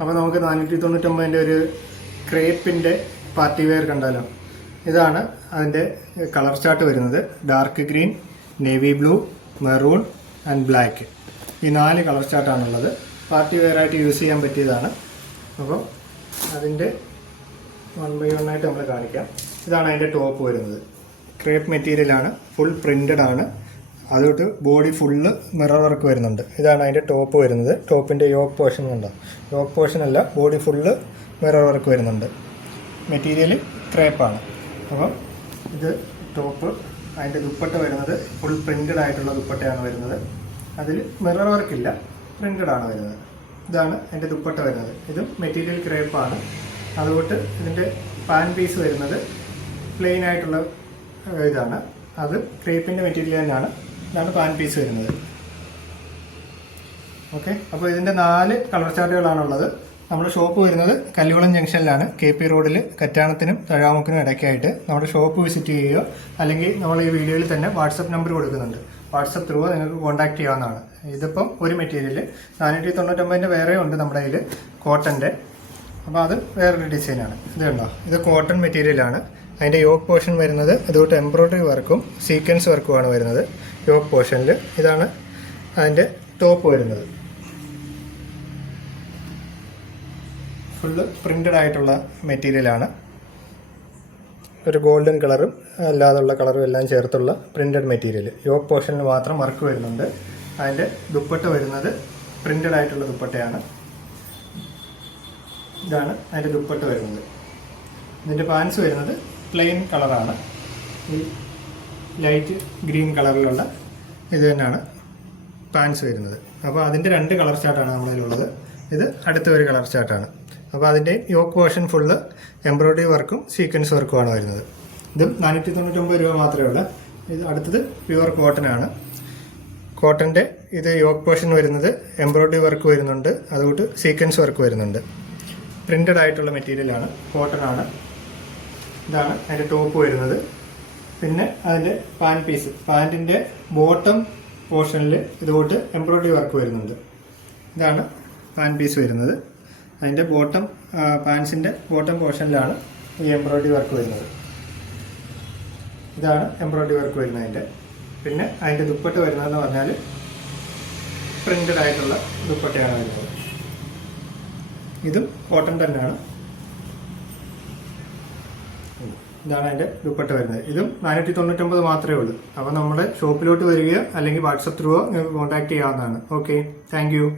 അപ്പോൾ നമുക്ക് 499 ഒരു ക്രേപ്പിൻ്റെ പാർട്ടി വെയർ കണ്ടാലോ. ഇതാണ് അതിൻ്റെ കളർ ചാർട്ട് വരുന്നത്. Dark green, navy blue, maroon and black. ഈ 4 കളർ ചാർട്ടാണുള്ളത്. പാർട്ടി വെയർ ആയിട്ട് യൂസ് ചെയ്യാൻ പറ്റിയതാണ്. അപ്പോൾ അതിൻ്റെ 1 by 1 ആയിട്ട് നമ്മൾ കാണിക്കാം. ഇതാണ് അതിൻ്റെ ടോപ്പ് വരുന്നത്. ക്രേപ്പ് മെറ്റീരിയലാണ്, ഫുൾ പ്രിൻ്റഡ് ആണ്. അതുകൊണ്ട് ബോഡി ഫുള്ള് മിറർ വർക്ക് വരുന്നുണ്ട്. ഇതാണ് അതിൻ്റെ ടോപ്പ് വരുന്നത്. ടോപ്പിൻ്റെ യോക്ക് പോർഷൻ ഉണ്ടോ? യോക്ക് പോർഷൻ അല്ല, ബോഡി ഫുള്ള് മിറർ വർക്ക് വരുന്നുണ്ട്. മെറ്റീരിയൽ ക്രേപ്പാണ്. അപ്പം ഇത് ടോപ്പ്. അതിൻ്റെ ദുപ്പട്ട വരുന്നത് ഫുൾ പ്രിൻ്റഡ് ആയിട്ടുള്ള ദുപ്പട്ടയാണ് വരുന്നത്. അതിൽ മിറർ വർക്കില്ല, പ്രിൻ്റഡ് ആണ് വരുന്നത്. ഇതാണ് അതിൻ്റെ ദുപ്പട്ട വരുന്നത്. ഇതും മെറ്റീരിയൽ ക്രേപ്പാണ്. അതുകൊണ്ട് ഇതിൻ്റെ പാൻ പീസ് വരുന്നത് പ്ലെയിൻ ആയിട്ടുള്ള ഇതാണ്. അത് ക്രേപ്പിൻ്റെ മെറ്റീരിയൽ തന്നെയാണ്. ഇതാണ് പാൻ പീസ് വരുന്നത്. ഓക്കെ, അപ്പോൾ ഇതിൻ്റെ 4 കളർ ചാർട്ടുകളാണുള്ളത്. നമ്മുടെ ഷോപ്പ് വരുന്നത് കല്ലുകുളം ജംഗ്ഷനിലാണ്, KP റോഡിൽ കറ്റാണത്തിനും തഴാമുക്കിനും ഇടയ്ക്കായിട്ട്. നമ്മുടെ ഷോപ്പ് വിസിറ്റ് ചെയ്യുക, അല്ലെങ്കിൽ നമ്മൾ ഈ വീഡിയോയിൽ തന്നെ വാട്സപ്പ് നമ്പർ കൊടുക്കുന്നുണ്ട്. വാട്സപ്പ് ത്രൂ നിങ്ങൾക്ക് കോൺടാക്ട് ചെയ്യാവുന്നതാണ്. ഇതിപ്പം ഒരു മെറ്റീരിയൽ 499 വേറെ ഉണ്ട് നമ്മുടെ കയ്യിൽ, കോട്ടൻ്റെ. അപ്പോൾ അത് വേറൊരു ഡിസൈനാണ്. ഇത് കണ്ടോ, ഇത് കോട്ടൺ മെറ്റീരിയലാണ്. അതിൻ്റെ യോക്ക് പോർഷൻ വരുന്നത് ഇതുകൊണ്ട് എംബ്രോയ്ഡറി വർക്കും സീക്വൻസ് വർക്കുമാണ് വരുന്നത് യോക്ക് പോർഷനിൽ. ഇതാണ് അതിൻ്റെ ടോപ്പ് വരുന്നത്. ഫുള്ള് പ്രിൻ്റഡ് ആയിട്ടുള്ള മെറ്റീരിയലാണ്. ഒരു ഗോൾഡൻ കളറും അല്ലാതുള്ള കളറും എല്ലാം ചേർത്തുള്ള പ്രിൻ്റഡ് മെറ്റീരിയൽ. യോക്ക് പോർഷനിൽ മാത്രം വർക്ക് വരുന്നുണ്ട്. അതിൻ്റെ ദുപ്പട്ട വരുന്നത് പ്രിൻ്റഡ് ആയിട്ടുള്ള ദുപ്പട്ടയാണ്. ഇതാണ് അതിൻ്റെ ദുപ്പട്ട വരുന്നത്. ഇതിൻ്റെ പാൻസ് വരുന്നത് പ്ലെയിൻ കളറാണ്. ഈ ലൈറ്റ് ഗ്രീൻ കളറിലുള്ള ഇത് തന്നെയാണ് പാൻസ് വരുന്നത്. അപ്പോൾ അതിൻ്റെ 2 കളർ ചാർട്ടാണ് നമ്മളിലുള്ളത്. ഇത് അടുത്ത ഒരു കളർ ചാർട്ടാണ്. അപ്പോൾ അതിൻ്റെ യോക്ക് പോർഷൻ ഫുള്ള് എംബ്രോയ്ഡറി വർക്കും സീക്വൻസ് വർക്കുമാണ് വരുന്നത്. ഇതും 499 രൂപ മാത്രമേ ഉള്ളൂ. ഇത് അടുത്തത് പ്യുവർ കോട്ടനാണ്. കോട്ടൻ്റെ ഇത് യോക്ക് പോർഷൻ വരുന്നത് എംബ്രോയ്ഡറി വർക്ക് വരുന്നുണ്ട്, അതുകൊണ്ട് സീക്വൻസ് വർക്ക് വരുന്നുണ്ട്. പ്രിൻ്റഡ് ആയിട്ടുള്ള മെറ്റീരിയലാണ്, കോട്ടനാണ്. ഇതാണ് അതിൻ്റെ ടോപ്പ് വരുന്നത്. പിന്നെ അതിൻ്റെ പാൻ പീസ്, പാൻറ്റിൻ്റെ ബോട്ടം പോർഷനിൽ ഇതുകൊണ്ട് എംബ്രോയ്ഡറി വർക്ക് വരുന്നുണ്ട്. ഇതാണ് പാൻ പീസ് വരുന്നത്. അതിൻ്റെ ബോട്ടം പാൻസിൻ്റെ ബോട്ടം പോർഷനിലാണ് ഈ എംബ്രോയ്ഡറി വർക്ക് വരുന്നത്. ഇതാണ് എംബ്രോയ്ഡറി വർക്ക് വരുന്നതിൻ്റെ. പിന്നെ അതിൻ്റെ ദുപ്പട്ട വരുന്നതെന്ന് പറഞ്ഞാൽ പ്രിൻ്റഡ് ആയിട്ടുള്ള ദുപ്പട്ടയാണ് വരുന്നത്. ഇതും കോട്ടൺ തന്നെയാണ്. ഇതാണ് അതിൻ്റെ ദുപ്പട്ട വരുന്നത്. ഇതും 499 മാത്രമേ ഉള്ളൂ. അപ്പോൾ നമ്മുടെ ഷോപ്പിലോട്ട് വരികയോ അല്ലെങ്കിൽ വാട്സപ്പ് ത്രൂവോ നിങ്ങൾക്ക് കോൺടാക്ട് ചെയ്യാവുന്നതാണ്. Okay, thank you.